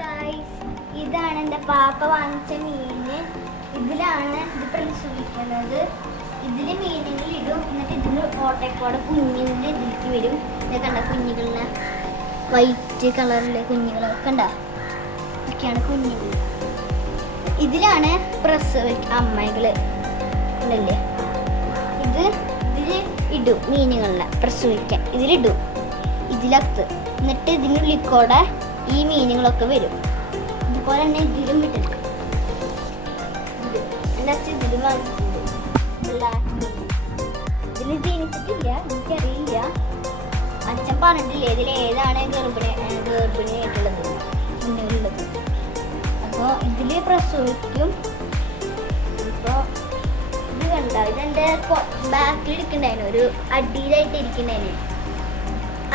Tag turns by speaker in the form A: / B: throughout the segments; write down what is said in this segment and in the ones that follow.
A: Guys ഇതാണ് എന്റെ പാപ്പ വാങ്ങിച്ച മീന്. ഇതിലാണ് ഇത് പ്രസവിക്കുന്നത് ഇതിൽ മീനുകൾ ഇടും എന്നിട്ട് ഇതിന് ഓട്ടക്കോടെ കുഞ്ഞിന്റെ ഇതിലേക്ക് വരും. ഇത് കണ്ട കുഞ്ഞുകളിലെ വൈറ്റ് കളറിലെ കുഞ്ഞുങ്ങൾ കണ്ട? ഒക്കെയാണ് കുഞ്ഞുങ്ങൾ. ഇതിലാണ് പ്രസവ അമ്മകൾ ഉണ്ടല്ലേ? ഇത് ഇതിൽ ഇടും മീനുകളിലെ പ്രസവിക്കാൻ. ഇതിലിടും. ഇതിലത്ത് എന്നിട്ട് ഇതിനുള്ളിൽ കൂടെ ഈ മീനുകളൊക്കെ വരും. ഇതുപോലെ തന്നെ ഇതിലും വിട്ടിട്ട് ഇത് എന്റെ അച്ഛൻ ഇതിലും വാങ്ങിച്ചിട്ടുണ്ട് ഇതിൽ ജനിച്ചിട്ടില്ല എനിക്കറിയില്ല. അച്ഛൻ പറഞ്ഞിട്ടില്ല ഇതിൽ ഏതാണ് ഗർഭിണി ഗർഭിണി ഗർഭിണിയായിട്ടുള്ളത്? കുഞ്ഞുങ്ങളുള്ളത് അപ്പോൾ ഇതിൽ പ്രസവിക്കും. ഇപ്പോൾ ഇത് കണ്ട? ഇതെന്റെ ബാക്കിൽ ഇരിക്കണ്ടായിരുന്നു ഒരു അടിയിലായിട്ട് ഇരിക്കണ്ടായിരുന്നു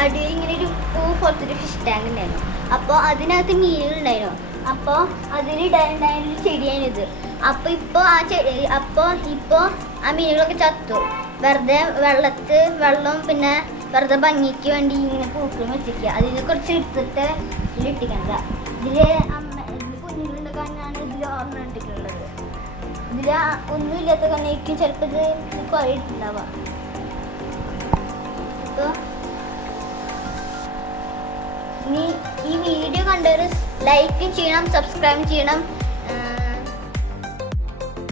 A: അടിയിൽ ഇങ്ങനെ ഒരു പൂ പോലത്തെ ഒരു ഫിഷ് ടാങ്ക് ഉണ്ടായിരുന്നു. അപ്പോൾ അതിനകത്ത് മീനുകൾ ഉണ്ടായിരുന്നു. അപ്പോൾ അതിലിടാനുണ്ടായിരുന്ന ഒരു ചെടിയായിരുന്നു ഇത്. അപ്പോൾ ഇപ്പോൾ ആ ചെടി അപ്പോൾ ഇപ്പോൾ ആ മീനുകളൊക്കെ ചത്തു. വെറുതെ വെള്ളത്ത് വെള്ളവും പിന്നെ വെറുതെ ഭംഗിക്ക് വേണ്ടി ഇങ്ങനെ പൂക്കളും വെച്ചിരിക്കുക അതിനെ കുറച്ച് എടുത്തിട്ട് ഇതിലിട്ടിക്കണ്ട ഇതിൽ അമ്മ ഇതിൽ കുഞ്ഞുങ്ങളുണ്ട് കാണാനാണ് ഇതിൽ ഓർമ്മ ഇട്ടിട്ടുള്ളത് ഇതിൽ ഒന്നുമില്ലാത്ത കണ്ണേക്കും ചിലപ്പോൾ ഇത് കുറേ ഇട്ടുണ്ടാവുക ഇനി ഈ വീഡിയോ കണ്ടവർ ലൈക്ക് ചെയ്യണം സബ്സ്ക്രൈബ് ചെയ്യണം.